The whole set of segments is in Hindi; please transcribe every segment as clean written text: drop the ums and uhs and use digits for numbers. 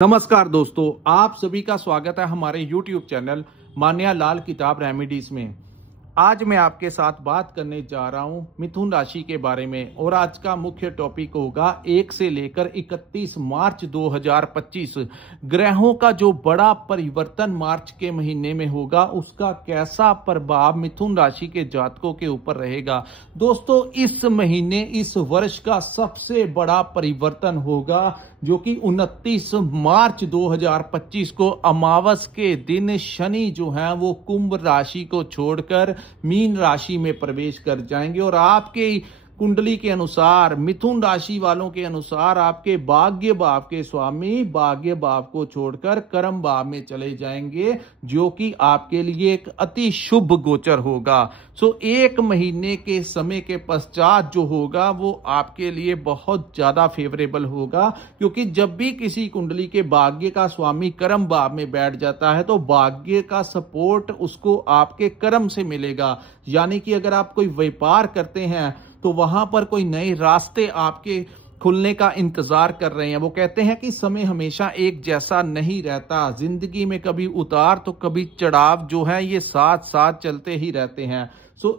नमस्कार दोस्तों, आप सभी का स्वागत है हमारे YouTube चैनल मान्या लाल किताब रेमेडीज में। आज मैं आपके साथ बात करने जा रहा हूं मिथुन राशि के बारे में और आज का मुख्य टॉपिक होगा 1 से लेकर 31 मार्च 2025 ग्रहों का जो बड़ा परिवर्तन मार्च के महीने में होगा उसका कैसा प्रभाव मिथुन राशि के जातकों के ऊपर रहेगा। दोस्तों, इस महीने इस वर्ष का सबसे बड़ा परिवर्तन होगा जो कि 29 मार्च 2025 को अमावस के दिन शनि जो है वो कुंभ राशि को छोड़कर मीन राशि में प्रवेश कर जाएंगे और आपके कुंडली के अनुसार मिथुन राशि वालों के अनुसार आपके भाग्य भाव के स्वामी भाग्य भाव को छोड़कर कर्म भाव में चले जाएंगे जो कि आपके लिए एक अति शुभ गोचर होगा। एक महीने के समय के पश्चात जो होगा वो आपके लिए बहुत ज्यादा फेवरेबल होगा, क्योंकि जब भी किसी कुंडली के भाग्य का स्वामी कर्म भाव में बैठ जाता है तो भाग्य का सपोर्ट उसको आपके कर्म से मिलेगा। यानी कि अगर आप कोई व्यापार करते हैं तो वहां पर कोई नए रास्ते आपके खुलने का इंतजार कर रहे हैं। वो कहते हैं कि समय हमेशा एक जैसा नहीं रहता, जिंदगी में कभी उतार तो कभी चढ़ाव जो है ये साथ साथ चलते ही रहते हैं।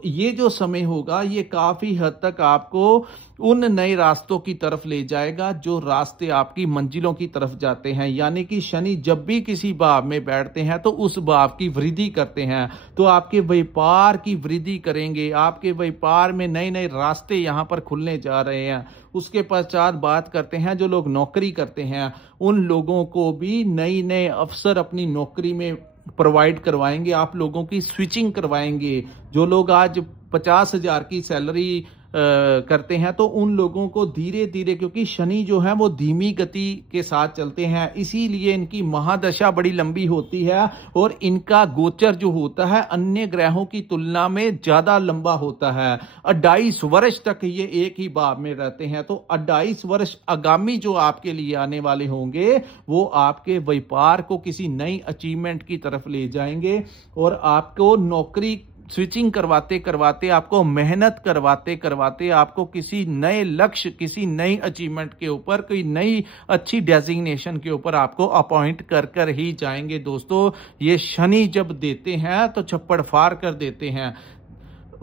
ये जो समय होगा ये काफी हद तक आपको उन नए रास्तों की तरफ ले जाएगा जो रास्ते आपकी मंजिलों की तरफ जाते हैं। यानी कि शनि जब भी किसी भाव में बैठते हैं तो उस भाव की वृद्धि करते हैं, तो आपके व्यापार की वृद्धि करेंगे, आपके व्यापार में नए नए रास्ते यहां पर खुलने जा रहे हैं। उसके पश्चात बात करते हैं जो लोग नौकरी करते हैं उन लोगों को भी नए नए अवसर अपनी नौकरी में प्रोवाइड करवाएंगे, आप लोगों की स्विचिंग करवाएंगे। जो लोग आज 50,000 की सैलरी करते हैं तो उन लोगों को धीरे धीरे, क्योंकि शनि जो है वो धीमी गति के साथ चलते हैं इसीलिए इनकी महादशा बड़ी लंबी होती है और इनका गोचर जो होता है अन्य ग्रहों की तुलना में ज्यादा लंबा होता है। 28 वर्ष तक ये एक ही भाव में रहते हैं, तो 28 वर्ष आगामी जो आपके लिए आने वाले होंगे वो आपके व्यापार को किसी नई अचीवमेंट की तरफ ले जाएंगे और आपको नौकरी स्विचिंग करवाते करवाते, आपको मेहनत करवाते करवाते आपको किसी नए लक्ष्य, किसी नई अचीवमेंट के ऊपर, कोई नई अच्छी डेजिग्नेशन के ऊपर आपको अपॉइंट कर कर ही जाएंगे। दोस्तों, ये शनि जब देते हैं तो छप्पड़ फाड़ कर देते हैं।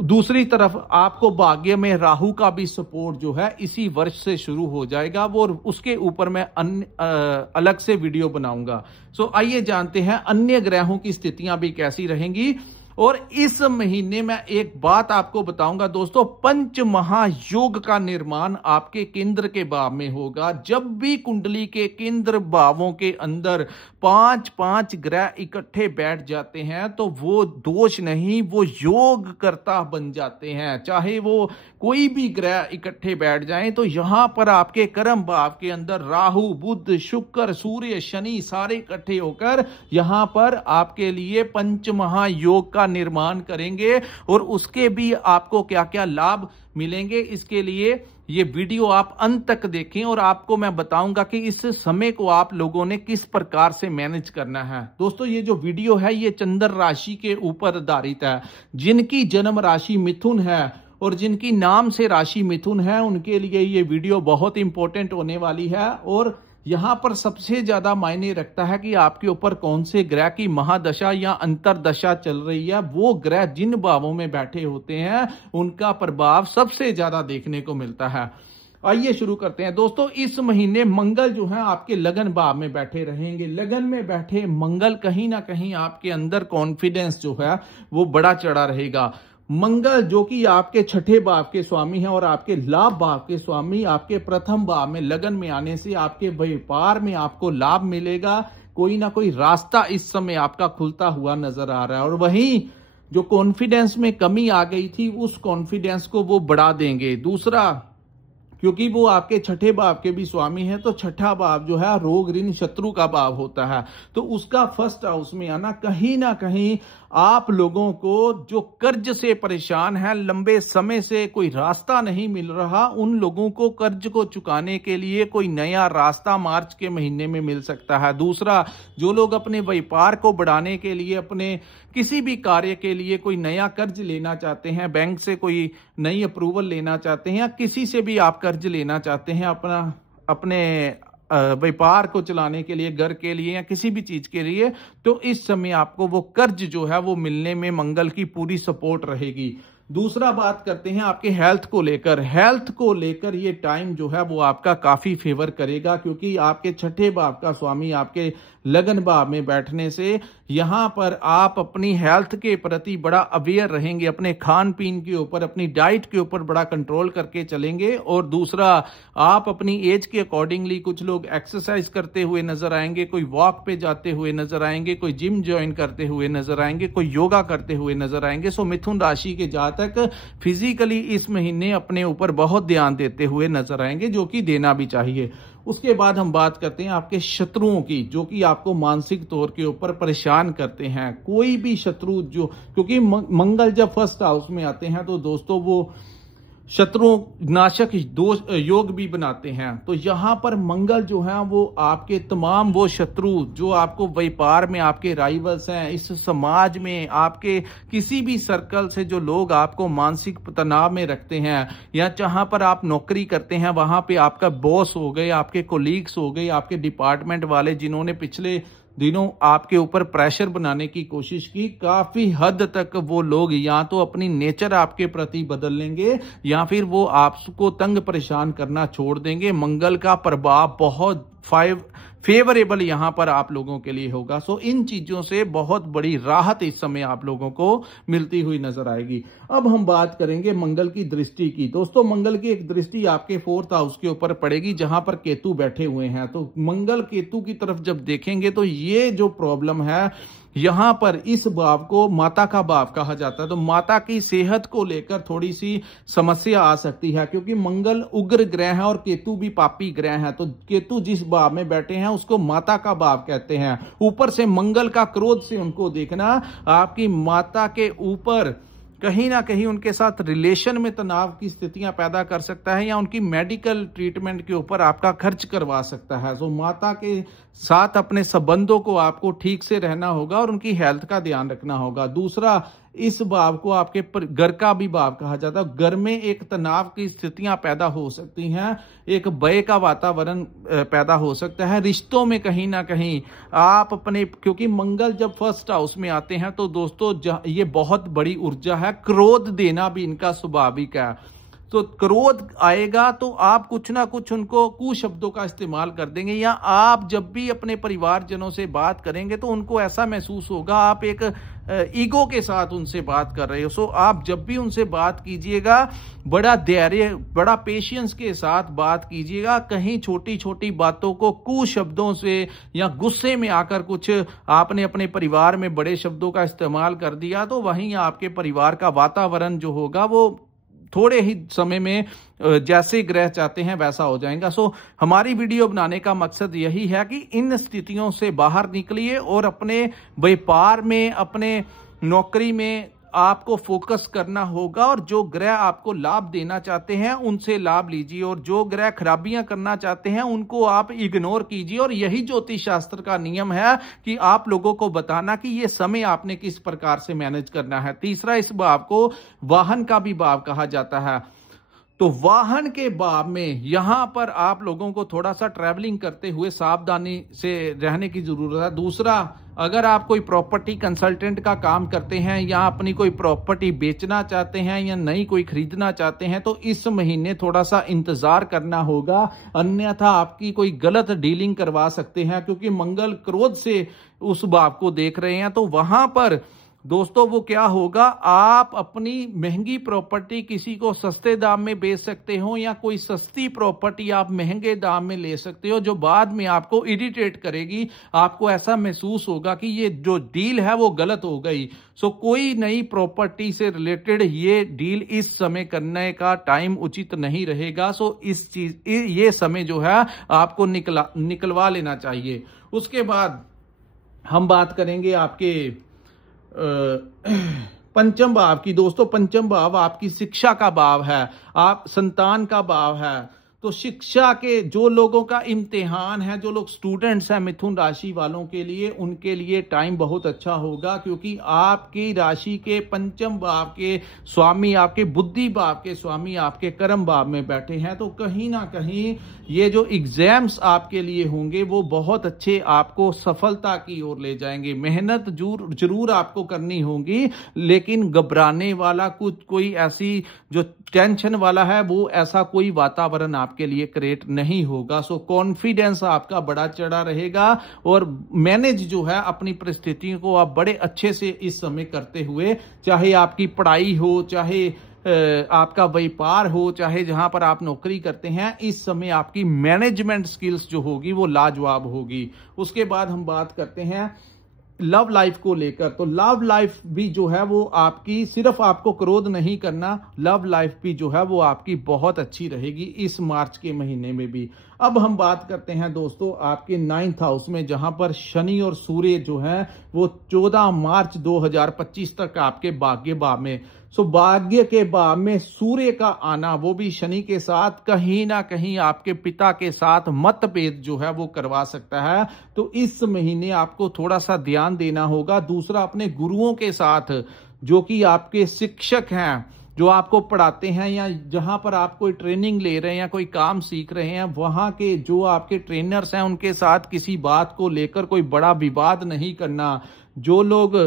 दूसरी तरफ आपको भाग्य में राहु का भी सपोर्ट जो है इसी वर्ष से शुरू हो जाएगा, वो उसके ऊपर मैं अलग से वीडियो बनाऊंगा। आइए जानते हैं अन्य ग्रहों की स्थितियां भी कैसी रहेंगी। और इस महीने में एक बात आपको बताऊंगा दोस्तों, पंच महायोग का निर्माण आपके केंद्र के भाव में होगा। जब भी कुंडली के केंद्र भावों के अंदर 5-5 ग्रह इकट्ठे बैठ जाते हैं तो वो दोष नहीं, वो योग करता बन जाते हैं। चाहे वो कोई भी ग्रह इकट्ठे बैठ जाएं तो यहां पर आपके कर्म भाव के अंदर राहु, बुध, शुक्र, सूर्य, शनि सारे इकट्ठे होकर यहां पर आपके लिए पंच महायोग का निर्माण करेंगे और उसके भी आपको क्या क्या लाभ मिलेंगे। इसके लिए ये वीडियो आप अंत तक देखें और आपको मैं बताऊंगा कि इस समय को आप लोगों ने किस प्रकार से मैनेज करना है। दोस्तों, ये जो वीडियो है ये चंद्र राशि के ऊपर आधारित है। जिनकी जन्म राशि मिथुन है और जिनकी नाम से राशि मिथुन है उनके लिए ये वीडियो बहुत इंपॉर्टेंट होने वाली है। और यहां पर सबसे ज्यादा मायने रखता है कि आपके ऊपर कौन से ग्रह की महादशा या अंतरदशा चल रही है। वो ग्रह जिन भावों में बैठे होते हैं उनका प्रभाव सबसे ज्यादा देखने को मिलता है। आइए शुरू करते हैं। दोस्तों, इस महीने मंगल जो है आपके लगन भाव में बैठे रहेंगे। लगन में बैठे मंगल कहीं ना कहीं आपके अंदर कॉन्फिडेंस जो है वो बड़ा चढ़ा रहेगा। मंगल जो कि आपके छठे भाव के स्वामी हैं और आपके लाभ भाव के स्वामी, आपके प्रथम भाव में लगन में आने से आपके व्यापार में आपको लाभ मिलेगा। कोई ना कोई रास्ता इस समय आपका खुलता हुआ नजर आ रहा है और वहीं जो कॉन्फिडेंस में कमी आ गई थी उस कॉन्फिडेंस को वो बढ़ा देंगे। दूसरा, क्योंकि वो आपके छठे भाव के भी स्वामी हैं तो छठा भाव जो है रोग ऋण शत्रु का भाव होता है, तो उसका फर्स्ट हाउस में आना कहीं ना कहीं आप लोगों को जो कर्ज से परेशान है, लंबे समय से कोई रास्ता नहीं मिल रहा, उन लोगों को कर्ज को चुकाने के लिए कोई नया रास्ता मार्च के महीने में मिल सकता है। दूसरा, जो लोग अपने व्यापार को बढ़ाने के लिए, अपने किसी भी कार्य के लिए कोई नया कर्ज लेना चाहते हैं, बैंक से कोई नई अप्रूवल लेना चाहते हैं या किसी से भी आप कर्ज लेना चाहते हैं अपने व्यापार को चलाने के लिए, घर के लिए या किसी भी चीज के लिए, तो इस समय आपको वो कर्ज जो है वो मिलने में मंगल की पूरी सपोर्ट रहेगी। दूसरा बात करते हैं आपके हेल्थ को लेकर। हेल्थ को लेकर ये टाइम जो है वो आपका काफी फेवर करेगा, क्योंकि आपके छठे भाव का स्वामी आपके लगन भाव में बैठने से यहां पर आप अपनी हेल्थ के प्रति बड़ा अवेयर रहेंगे, अपने खान पीन के ऊपर, अपनी डाइट के ऊपर बड़ा कंट्रोल करके चलेंगे। और दूसरा, आप अपनी एज के अकॉर्डिंगली कुछ लोग एक्सरसाइज करते हुए नजर आएंगे, कोई वॉक पे जाते हुए नजर आएंगे, कोई जिम ज्वाइन करते हुए नजर आएंगे, कोई योगा करते हुए नजर आएंगे। सो मिथुन राशि के जातक फिजिकली इस महीने अपने ऊपर बहुत ध्यान देते हुए नजर आएंगे, जो कि देना भी चाहिए। उसके बाद हम बात करते हैं आपके शत्रुओं की, जो कि आपको मानसिक तौर के ऊपर परेशान करते हैं। कोई भी शत्रु जो, क्योंकि मंगल जब फर्स्ट हाउस में आते हैं तो दोस्तों वो शत्रु नाशक दोष योग भी बनाते हैं। तो यहां पर मंगल जो है वो आपके तमाम वो शत्रु जो आपको व्यापार में आपके राइवल्स हैं, इस समाज में आपके किसी भी सर्कल से जो लोग आपको मानसिक तनाव में रखते हैं, या जहां पर आप नौकरी करते हैं वहां पे आपका बॉस हो गए, आपके कोलीग्स हो गए, आपके डिपार्टमेंट वाले जिन्होंने पिछले दिनों आपके ऊपर प्रेशर बनाने की कोशिश की, काफी हद तक वो लोग या तो अपनी नेचर आपके प्रति बदल लेंगे या फिर वो आपको तंग परेशान करना छोड़ देंगे। मंगल का प्रभाव बहुत फेवरेबल यहां पर आप लोगों के लिए होगा। सो इन चीजों से बहुत बड़ी राहत इस समय आप लोगों को मिलती हुई नजर आएगी। अब हम बात करेंगे मंगल की दृष्टि की। दोस्तों, मंगल की एक दृष्टि आपके 4th हाउस के ऊपर पड़ेगी, जहां पर केतु बैठे हुए हैं। तो मंगल केतु की तरफ जब देखेंगे तो ये जो प्रॉब्लम है, यहां पर इस भाव को माता का भाव कहा जाता है। तो माता की सेहत को लेकर थोड़ी सी समस्या आ सकती है, क्योंकि मंगल उग्र ग्रह है और केतु भी पापी ग्रह है। तो केतु जिस भाव में बैठे हैं उसको माता का भाव कहते हैं। ऊपर से मंगल का क्रोध से उनको देखना आपकी माता के ऊपर कहीं ना कहीं उनके साथ रिलेशन में तनाव की स्थितियां पैदा कर सकता है, या उनकी मेडिकल ट्रीटमेंट के ऊपर आपका खर्च करवा सकता है। तो माता के साथ अपने संबंधों को आपको ठीक से रहना होगा और उनकी हेल्थ का ध्यान रखना होगा। दूसरा, इस भाव को आपके घर का भी भाव कहा जाता है। घर में एक तनाव की स्थितियां पैदा हो सकती हैं, एक भय का वातावरण पैदा हो सकता है। रिश्तों में कहीं ना कहीं आप अपने, क्योंकि मंगल जब फर्स्ट हाउस में आते हैं तो दोस्तों ये बहुत बड़ी ऊर्जा है, क्रोध देना भी इनका स्वाभाविक है। तो क्रोध आएगा तो आप कुछ ना कुछ उनको कुशब्दों का इस्तेमाल कर देंगे, या आप जब भी अपने परिवारजनों से बात करेंगे तो उनको ऐसा महसूस होगा आप एक ईगो के साथ उनसे बात कर रहे हो। सो आप जब भी उनसे बात कीजिएगा बड़ा धैर्य, बड़ा पेशेंस के साथ बात कीजिएगा। कहीं छोटी छोटी बातों को कुशब्दों से या गुस्से में आकर कुछ आपने अपने परिवार में बड़े शब्दों का इस्तेमाल कर दिया तो वहीं आपके परिवार का वातावरण जो होगा वो थोड़े ही समय में जैसे ग्रह चाहते हैं वैसा हो जाएगा। सो हमारी वीडियो बनाने का मकसद यही है कि इन स्थितियों से बाहर निकलिए और अपने व्यापार में, अपने नौकरी में आपको फोकस करना होगा, और जो ग्रह आपको लाभ देना चाहते हैं उनसे लाभ लीजिए, और जो ग्रह खराबियां करना चाहते हैं उनको आप इग्नोर कीजिए। और यही ज्योतिष शास्त्र का नियम है कि आप लोगों को बताना कि ये समय आपने किस प्रकार से मैनेज करना है। तीसरा, इस भाव को वाहन का भी भाव कहा जाता है। तो वाहन के भाव में यहां पर आप लोगों को थोड़ा सा ट्रैवलिंग करते हुए सावधानी से रहने की जरूरत है। दूसरा, अगर आप कोई प्रॉपर्टी कंसल्टेंट का काम करते हैं या अपनी कोई प्रॉपर्टी बेचना चाहते हैं या नई कोई खरीदना चाहते हैं तो इस महीने थोड़ा सा इंतजार करना होगा, अन्यथा आपकी कोई गलत डीलिंग करवा सकते हैं, क्योंकि मंगल क्रोध से उस भाव को देख रहे हैं। तो वहां पर दोस्तों वो क्या होगा, आप अपनी महंगी प्रॉपर्टी किसी को सस्ते दाम में बेच सकते हो, या कोई सस्ती प्रॉपर्टी आप महंगे दाम में ले सकते हो, जो बाद में आपको इरिटेट करेगी। आपको ऐसा महसूस होगा कि ये जो डील है वो गलत हो गई। सो कोई नई प्रॉपर्टी से रिलेटेड ये डील इस समय करने का टाइम उचित नहीं रहेगा। सो ये समय जो है आपको निकलवा लेना चाहिए। उसके बाद हम बात करेंगे आपके पंचम भाव की। दोस्तों, पंचम भाव आपकी शिक्षा का भाव है, आप संतान का भाव है। तो शिक्षा के जो लोगों का इम्तिहान है, जो लोग स्टूडेंट्स हैं मिथुन राशि वालों के लिए, उनके लिए टाइम बहुत अच्छा होगा, क्योंकि आपकी राशि के पंचम भाव के स्वामी, आपके बुद्धि भाव के स्वामी आपके कर्म भाव में बैठे हैं। तो कहीं ना कहीं ये जो एग्जाम्स आपके लिए होंगे वो बहुत अच्छे आपको सफलता की ओर ले जाएंगे। मेहनत जरूर आपको करनी होगी, लेकिन घबराने वाला कुछ कोई ऐसी जो टेंशन वाला है वो ऐसा कोई वातावरण आपके लिए क्रिएट नहीं होगा। सो कॉन्फिडेंस आपका बड़ा चढ़ा रहेगा और मैनेज जो है अपनी परिस्थितियों को आप बड़े अच्छे से इस समय करते हुए, चाहे आपकी पढ़ाई हो, चाहे आपका व्यापार हो, चाहे जहां पर आप नौकरी करते हैं, इस समय आपकी मैनेजमेंट स्किल्स जो होगी वो लाजवाब होगी। उसके बाद हम बात करते हैं लव लाइफ को लेकर। तो लव लाइफ भी जो है वो आपकी, सिर्फ आपको क्रोध नहीं करना, लव लाइफ भी जो है वो आपकी बहुत अच्छी रहेगी इस मार्च के महीने में भी। अब हम बात करते हैं दोस्तों आपके 9th हाउस में, जहां पर शनि और सूर्य जो है वो 14 मार्च 2025 तक आपके भाग्य भाव में। सो भाग्य के भाव में सूर्य का आना, वो भी शनि के साथ, कहीं ना कहीं आपके पिता के साथ मतभेद जो है वो करवा सकता है। तो इस महीने आपको थोड़ा सा ध्यान देना होगा। दूसरा, अपने गुरुओं के साथ, जो कि आपके शिक्षक हैं, जो आपको पढ़ाते हैं या जहां पर आप कोई ट्रेनिंग ले रहे हैं या कोई काम सीख रहे हैं, वहां के जो आपके ट्रेनर्स हैं उनके साथ किसी बात को लेकर कोई बड़ा विवाद नहीं करना। जो लोग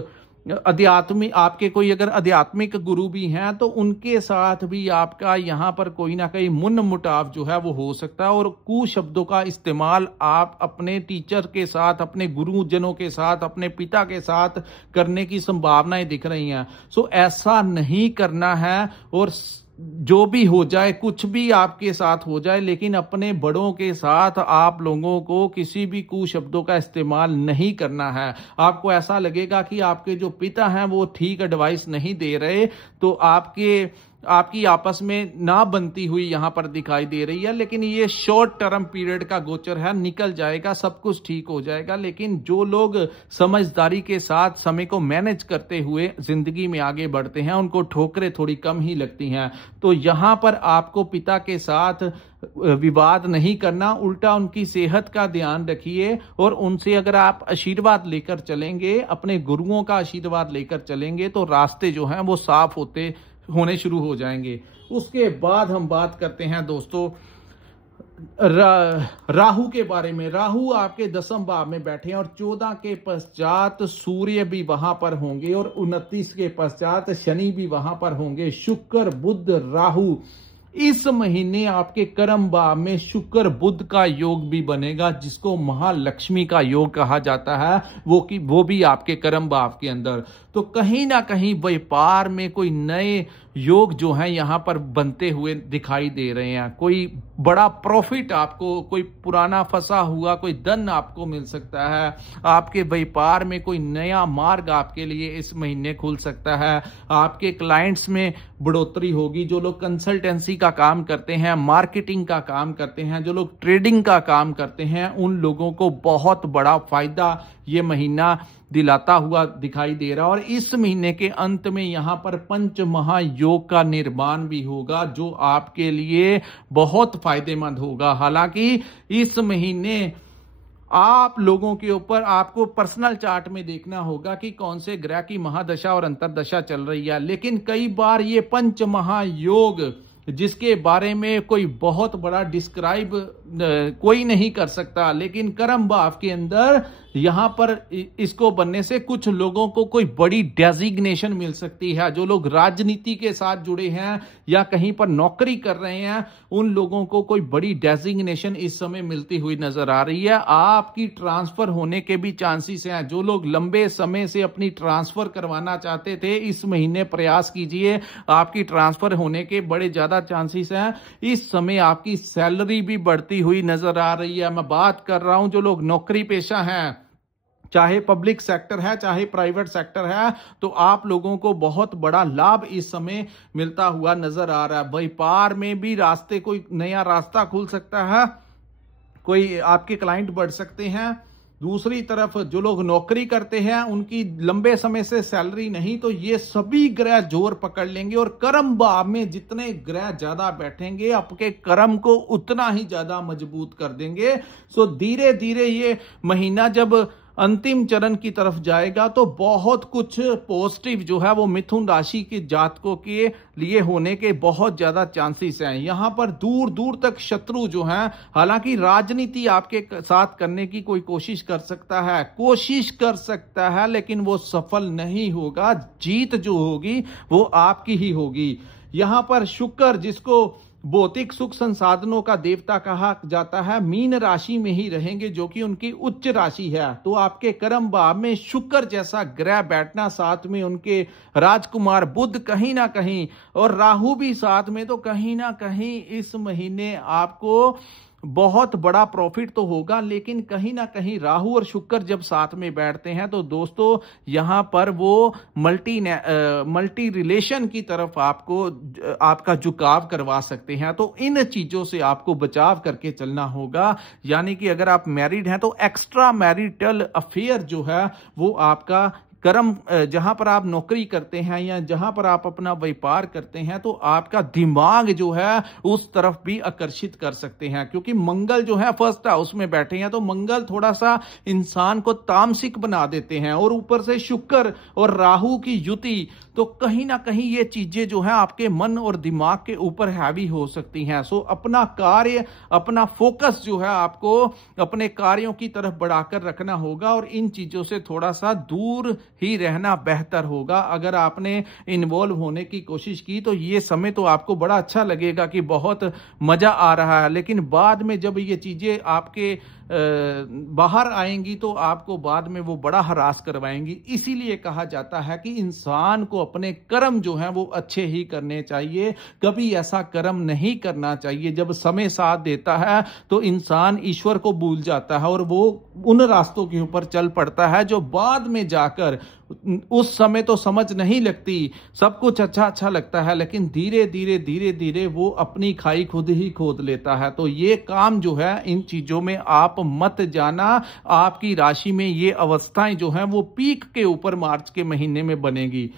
आध्यात्मिक, आपके कोई अगर आध्यात्मिक गुरु भी हैं तो उनके साथ भी आपका यहां पर कोई ना कोई मुन मुटाव जो है वो हो सकता है, और कुशब्दों का इस्तेमाल आप अपने टीचर के साथ, अपने गुरुजनों के साथ, अपने पिता के साथ करने की संभावनाएं दिख रही हैं। सो ऐसा नहीं करना है, और जो भी हो जाए, कुछ भी आपके साथ हो जाए, लेकिन अपने बड़ों के साथ आप लोगों को किसी भी कुशब्दों का इस्तेमाल नहीं करना है। आपको ऐसा लगेगा कि आपके जो पिता हैं वो ठीक एडवाइस नहीं दे रहे, तो आपकी आपस में ना बनती हुई यहां पर दिखाई दे रही है, लेकिन ये शॉर्ट टर्म पीरियड का गोचर है, निकल जाएगा, सब कुछ ठीक हो जाएगा। लेकिन जो लोग समझदारी के साथ समय को मैनेज करते हुए जिंदगी में आगे बढ़ते हैं, उनको ठोकरें थोड़ी कम ही लगती हैं। तो यहां पर आपको पिता के साथ विवाद नहीं करना, उल्टा उनकी सेहत का ध्यान रखिए, और उनसे अगर आप आशीर्वाद लेकर चलेंगे, अपने गुरुओं का आशीर्वाद लेकर चलेंगे, तो रास्ते जो हैं वो साफ होने शुरू हो जाएंगे। उसके बाद हम बात करते हैं दोस्तों राहु के बारे में। राहु आपके 10वें भाव में बैठे हैं, और 14 के पश्चात सूर्य भी वहां पर होंगे, और 29 के पश्चात शनि भी वहां पर होंगे। शुक्र, बुध, राहु, इस महीने आपके कर्म भाव में शुक्र बुध का योग भी बनेगा, जिसको महालक्ष्मी का योग कहा जाता है, वो भी आपके कर्म भाव के अंदर। तो कहीं ना कहीं व्यापार में कोई नए योग जो हैं यहां पर बनते हुए दिखाई दे रहे हैं। कोई बड़ा प्रॉफिट आपको, कोई पुराना फंसा हुआ कोई धन आपको मिल सकता है। आपके व्यापार में कोई नया मार्ग आपके लिए इस महीने खुल सकता है। आपके क्लाइंट्स में बढ़ोतरी होगी। जो लोग कंसल्टेंसी का काम करते हैं, मार्केटिंग का काम करते हैं, जो लोग ट्रेडिंग का काम करते हैं, उन लोगों को बहुत बड़ा फायदा ये महीना दिलाता हुआ दिखाई दे रहा है। और इस महीने के अंत में यहां पर पंच महायोग का निर्माण भी होगा, जो आपके लिए बहुत फायदेमंद होगा। हालांकि इस महीने आप लोगों के ऊपर आपको पर्सनल चार्ट में देखना होगा कि कौन से ग्रह की महादशा और अंतरदशा चल रही है, लेकिन कई बार ये पंच महायोग, जिसके बारे में कोई बहुत बड़ा डिस्क्राइब कोई नहीं कर सकता, लेकिन कर्म भाव के अंदर यहां पर इसको बनने से कुछ लोगों को कोई बड़ी डेजिग्नेशन मिल सकती है। जो लोग राजनीति के साथ जुड़े हैं या कहीं पर नौकरी कर रहे हैं, उन लोगों को कोई बड़ी डेजिग्नेशन इस समय मिलती हुई नजर आ रही है। आपकी ट्रांसफर होने के भी चांसेस हैं। जो लोग लंबे समय से अपनी ट्रांसफर करवाना चाहते थे, इस महीने प्रयास कीजिए, आपकी ट्रांसफर होने के बड़े ज्यादा चांसेस हैं। इस समय आपकी सैलरी भी बढ़ती हुई नजर आ रही है। मैं बात कर रहा हूं जो लोग नौकरी पेशा हैं, चाहे पब्लिक सेक्टर है चाहे प्राइवेट सेक्टर है, तो आप लोगों को बहुत बड़ा लाभ इस समय मिलता हुआ नजर आ रहा है। व्यापार में भी कोई नया रास्ता खुल सकता है, कोई आपके क्लाइंट बढ़ सकते हैं, दूसरी तरफ जो लोग नौकरी करते हैं उनकी लंबे समय से सैलरी नहीं, तो ये सभी ग्रह जोर पकड़ लेंगे और कर्म भाव में जितने ग्रह ज्यादा बैठेंगे आपके कर्म को उतना ही ज्यादा मजबूत कर देंगे। सो धीरे धीरे ये महीना जब अंतिम चरण की तरफ जाएगा तो बहुत कुछ पॉजिटिव जो है वो मिथुन राशि के जातकों के लिए होने के बहुत ज्यादा चांसेस हैं। यहां पर दूर दूर तक शत्रु जो हैं, हालांकि राजनीति आपके साथ करने की कोई कोशिश कर सकता है लेकिन वो सफल नहीं होगा। जीत जो होगी वो आपकी ही होगी। यहां पर शुक्र, जिसको भौतिक सुख संसाधनों का देवता कहा जाता है, मीन राशि में ही रहेंगे जो कि उनकी उच्च राशि है। तो आपके कर्म भाव में शुक्र जैसा ग्रह बैठना, साथ में उनके राजकुमार बुध कहीं ना कहीं और राहु भी साथ में, तो कहीं ना कहीं इस महीने आपको बहुत बड़ा प्रॉफिट तो होगा। लेकिन कहीं ना कहीं राहु और शुक्र जब साथ में बैठते हैं तो दोस्तों यहां पर वो मल्टी रिलेशन की तरफ आपका झुकाव करवा सकते हैं। तो इन चीजों से आपको बचाव करके चलना होगा। यानी कि अगर आप मैरिड हैं तो एक्स्ट्रा मैरिटल अफेयर जो है वो आपका कर्म, जहां पर आप नौकरी करते हैं या जहां पर आप अपना व्यापार करते हैं तो आपका दिमाग जो है उस तरफ भी आकर्षित कर सकते हैं। क्योंकि मंगल जो है फर्स्ट हाउस में बैठे हैं तो मंगल थोड़ा सा इंसान को तामसिक बना देते हैं, और ऊपर से शुक्र और राहु की युति, तो कहीं ना कहीं ये चीजें जो है आपके मन और दिमाग के ऊपर हैवी हो सकती हैं। सो अपना कार्य, अपना फोकस जो है आपको अपने कार्यों की तरफ बढ़ाकर रखना होगा और इन चीजों से थोड़ा सा दूर ही रहना बेहतर होगा। अगर आपने इन्वॉल्व होने की कोशिश की तो ये समय तो आपको बड़ा अच्छा लगेगा कि बहुत मजा आ रहा है, लेकिन बाद में जब ये चीजें आपके बाहर आएंगी तो आपको बाद में वो बड़ा हरास करवाएंगी। इसीलिए कहा जाता है कि इंसान को अपने कर्म जो हैं वो अच्छे ही करने चाहिए, कभी ऐसा कर्म नहीं करना चाहिए जब समय साथ देता है तो इंसान ईश्वर को भूल जाता है और वो उन रास्तों के ऊपर चल पड़ता है जो बाद में जाकर, उस समय तो समझ नहीं लगती, सब कुछ अच्छा लगता है, लेकिन धीरे धीरे वो अपनी खाई खुद ही खोद लेता है। तो ये काम जो है, इन चीजों में आप मत जाना। आपकी राशि में ये अवस्थाएं जो हैं वो पीक के ऊपर मार्च के महीने में बनेगी।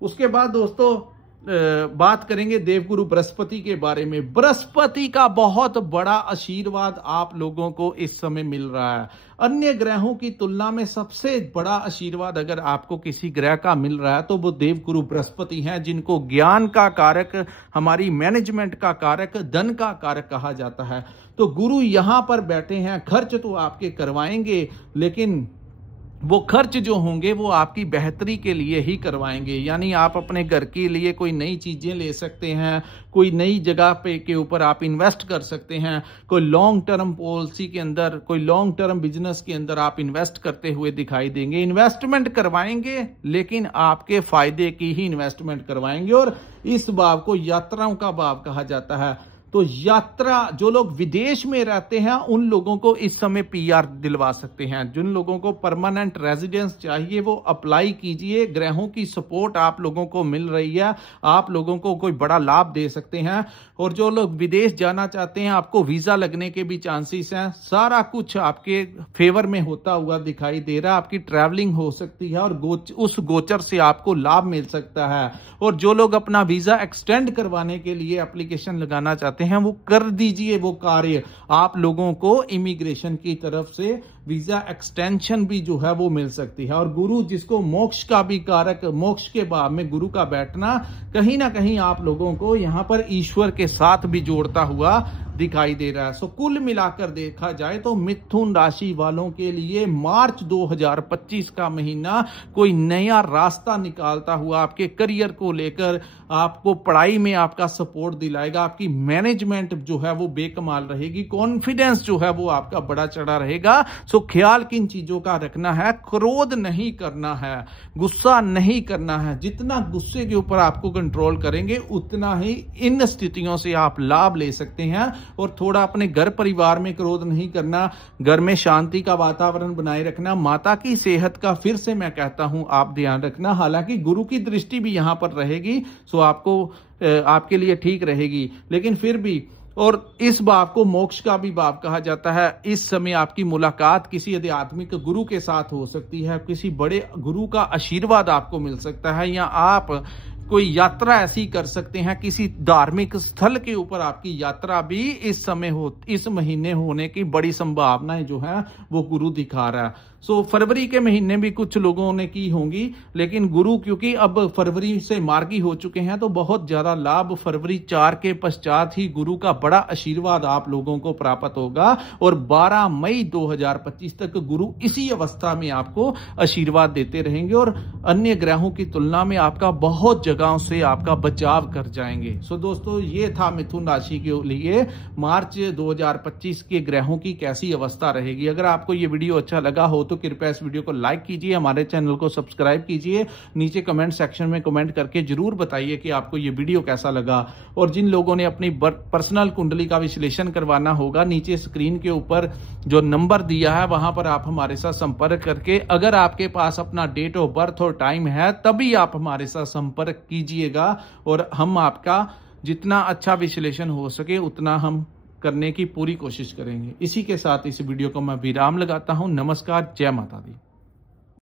उसके बाद दोस्तों बात करेंगे देवगुरु बृहस्पति के बारे में। बृहस्पति का बहुत बड़ा आशीर्वाद आप लोगों को इस समय मिल रहा है। अन्य ग्रहों की तुलना में सबसे बड़ा आशीर्वाद अगर आपको किसी ग्रह का मिल रहा है तो वो देवगुरु बृहस्पति हैं, जिनको ज्ञान का कारक, हमारी मैनेजमेंट का कारक, धन का कारक कहा जाता है। तो गुरु यहां पर बैठे हैं, खर्च तो आपके करवाएंगे, लेकिन वो खर्च जो होंगे वो आपकी बेहतरी के लिए ही करवाएंगे। यानी आप अपने घर के लिए कोई नई चीजें ले सकते हैं, कोई नई जगह पे के ऊपर आप इन्वेस्ट कर सकते हैं, कोई लॉन्ग टर्म पॉलिसी के अंदर, कोई लॉन्ग टर्म बिजनेस के अंदर आप इन्वेस्ट करते हुए दिखाई देंगे। इन्वेस्टमेंट करवाएंगे लेकिन आपके फायदे की ही इन्वेस्टमेंट करवाएंगे। और इस भाव को यात्राओं का भाव कहा जाता है। तो यात्रा, जो लोग विदेश में रहते हैं उन लोगों को इस समय पीआर दिलवा सकते हैं। जिन लोगों को परमानेंट रेजिडेंस चाहिए वो अप्लाई कीजिए। ग्रहों की सपोर्ट आप लोगों को मिल रही है, आप लोगों को कोई बड़ा लाभ दे सकते हैं। और जो लोग विदेश जाना चाहते हैं आपको वीजा लगने के भी चांसेस हैं। सारा कुछ आपके फेवर में होता हुआ दिखाई दे रहा है। आपकी ट्रैवलिंग हो सकती है और उस गोचर से आपको लाभ मिल सकता है। और जो लोग अपना वीजा एक्सटेंड करवाने के लिए एप्लीकेशन लगाना चाहते हैं वो कर दीजिए वो कार्य। आप लोगों को इमिग्रेशन की तरफ से वीजा एक्सटेंशन भी जो है वो मिल सकती है। और गुरु, जिसको मोक्ष का भी कारक, मोक्ष के भाव में गुरु का बैठना कहीं ना कहीं आप लोगों को यहां पर ईश्वर के साथ भी जोड़ता हुआ दिखाई दे रहा है। सो कुल मिलाकर देखा जाए तो मिथुन राशि वालों के लिए मार्च 2025 का महीना कोई नया रास्ता निकालता हुआ आपके करियर को लेकर, आपको पढ़ाई में आपका सपोर्ट दिलाएगा। आपकी मैनेजमेंट जो है वो बेकमाल रहेगी, कॉन्फिडेंस जो है वो आपका बड़ा चढ़ा रहेगा। सो ख्याल किन चीजों का रखना है, क्रोध नहीं करना है, गुस्सा नहीं करना है। जितना गुस्से के ऊपर आपको कंट्रोल करेंगे उतना ही इन स्थितियों से आप लाभ ले सकते हैं। और थोड़ा अपने घर परिवार में क्रोध नहीं करना, घर में शांति का वातावरण बनाए रखना। माता की सेहत का फिर से मैं कहता हूं आप ध्यान रखना। हालांकि गुरु की दृष्टि भी यहां पर रहेगी, सो आपको आपके लिए ठीक रहेगी, लेकिन फिर भी और इस भाव को मोक्ष का भी भाव कहा जाता है। इस समय आपकी मुलाकात किसी आध्यात्मिक गुरु के साथ हो सकती है, किसी बड़े गुरु का आशीर्वाद आपको मिल सकता है, या आप कोई यात्रा ऐसी कर सकते हैं, किसी धार्मिक स्थल के ऊपर आपकी यात्रा भी इस महीने होने की बड़ी संभावनाएं जो है वो गुरु दिखा रहा है। फरवरी के महीने भी कुछ लोगों ने की होंगी, लेकिन गुरु क्योंकि अब फरवरी से मार्गी हो चुके हैं तो बहुत ज्यादा लाभ फरवरी 4 के पश्चात ही गुरु का बड़ा आशीर्वाद आप लोगों को प्राप्त होगा। और 12 मई 2025 तक गुरु इसी अवस्था में आपको आशीर्वाद देते रहेंगे और अन्य ग्रहों की तुलना में आपका बहुत जगहों से आपका बचाव कर जाएंगे। दोस्तों, ये था मिथुन राशि के लिए मार्च 2025 के ग्रहों की कैसी अवस्था रहेगी। अगर आपको ये वीडियो अच्छा लगा हो तो कृपया इस वीडियो को लाइक कीजिए, हमारे चैनल को सब्सक्राइब कीजिए, नीचे कमेंट सेक्शन में कमेंट करके जरूर बताइए कि आपको ये वीडियो कैसा लगा। और जिन लोगों ने अपनी पर्सनल कुंडली का विश्लेषण करवाना होगा, नीचे स्क्रीन के ऊपर जो नंबर दिया है वहां पर आप हमारे साथ संपर्क करके, अगर आपके पास अपना डेट ऑफ बर्थ और टाइम है तभी आप हमारे साथ संपर्क कीजिएगा और हम आपका जितना अच्छा विश्लेषण हो सके उतना हम करने की पूरी कोशिश करेंगे। इसी के साथ इस वीडियो को मैं विराम लगाता हूं। नमस्कार, जय माता दी।